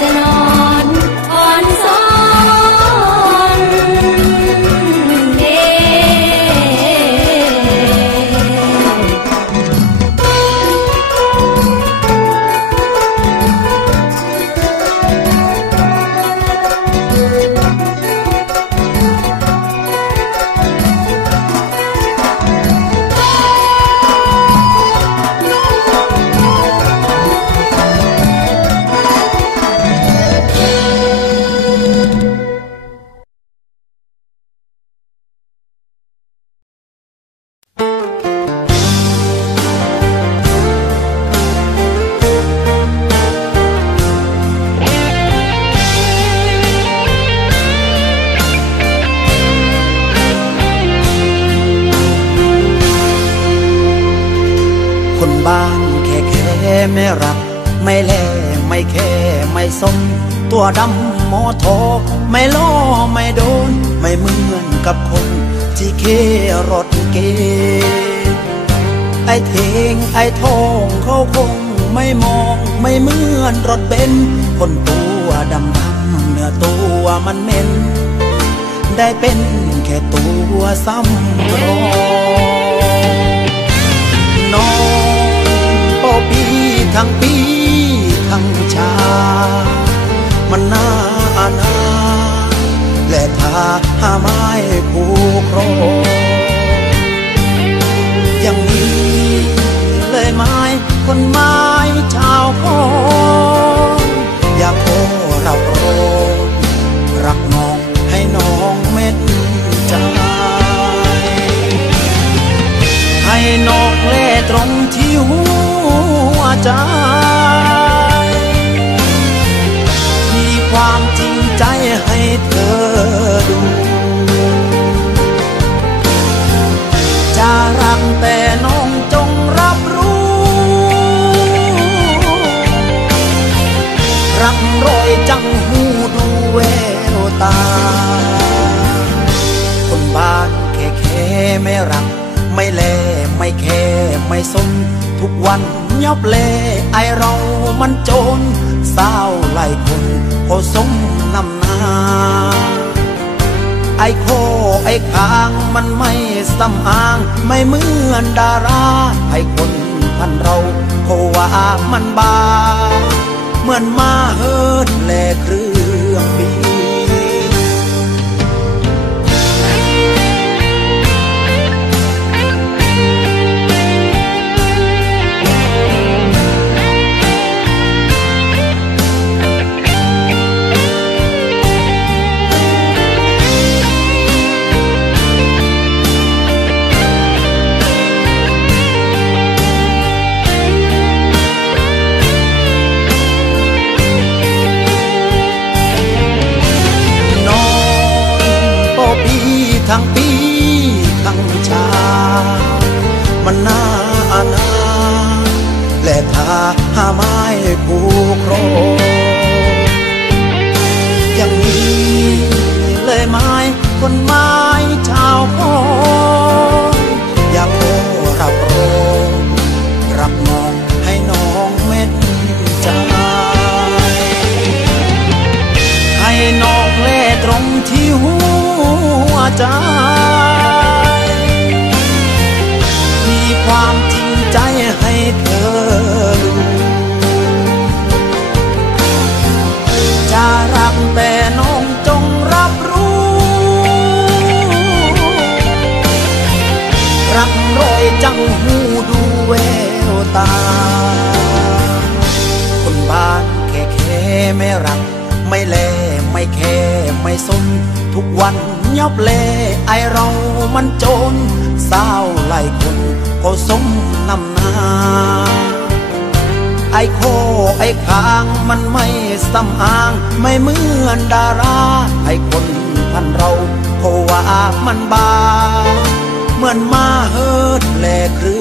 จะนอนอ่อนซ้อนเดไม่รักไม่แลไม่แค่ไม่สมตัวดำโมโทไม่ล้อไม่โดนไม่เหมือนกับคนที่เครถเกไอ้เทงไอ้ทองเขาคงไม่มองไม่เหมือนรถเบนซ์คนตัวดำเนื้อตัวมันเหม็นได้เป็นแค่ตัวซ้ำรองน้องปีทั้งปีทั้งชามันน่าและถ้าหาไม้ผูกคออย่างนี้เลยไม้คนไม้ชาวคอนอยากขอรับรองรักน้องให้น้องเม็ดใจให้น้องเล่ตรงที่หัวใจมีความจริงใจให้เธอดูจะรักแต่น้องจงรับรู้รักรอยจังหูดูแววตาคนบ้านแค่ไม่รักไม่แลไม่แค่ไม่สนทุกวันยับเล่ไอเรามันโจรสาวไล่คนโอสมนำหน้าไอโคไอคางมันไม่สำอางไม่เหมือนดาราไอคนพันเราเพราะว่ามันบาเหมือนมาเฮิร์ดแลเครื่องบินทั้งปีทั้งชามันน่าและถ้าหาไม้ผูกคออย่างนี้เลยไม้คนไม้ชาวคอนอยากขอรับรองรับน้องให้น้องเม็ดใจให้น้องเล่ตรงที่หัวใจมีความจริงใจให้เธอดูจะรักแต่น้องจงรับรู้รักรอยจังหูดูแววตาคนบ้านแค่ไม่รักไม่แลไม่แค่ไม่สนทุกวันยับเล่ไอเรามันโจรสาวไล่คนก็สมนำหน้าไอโคไอคางมันไม่สำอางไม่เหมือนดาราไอคนพันเราเพราะว่ามันบาเหมือนมาเฮิร์ดแลเครื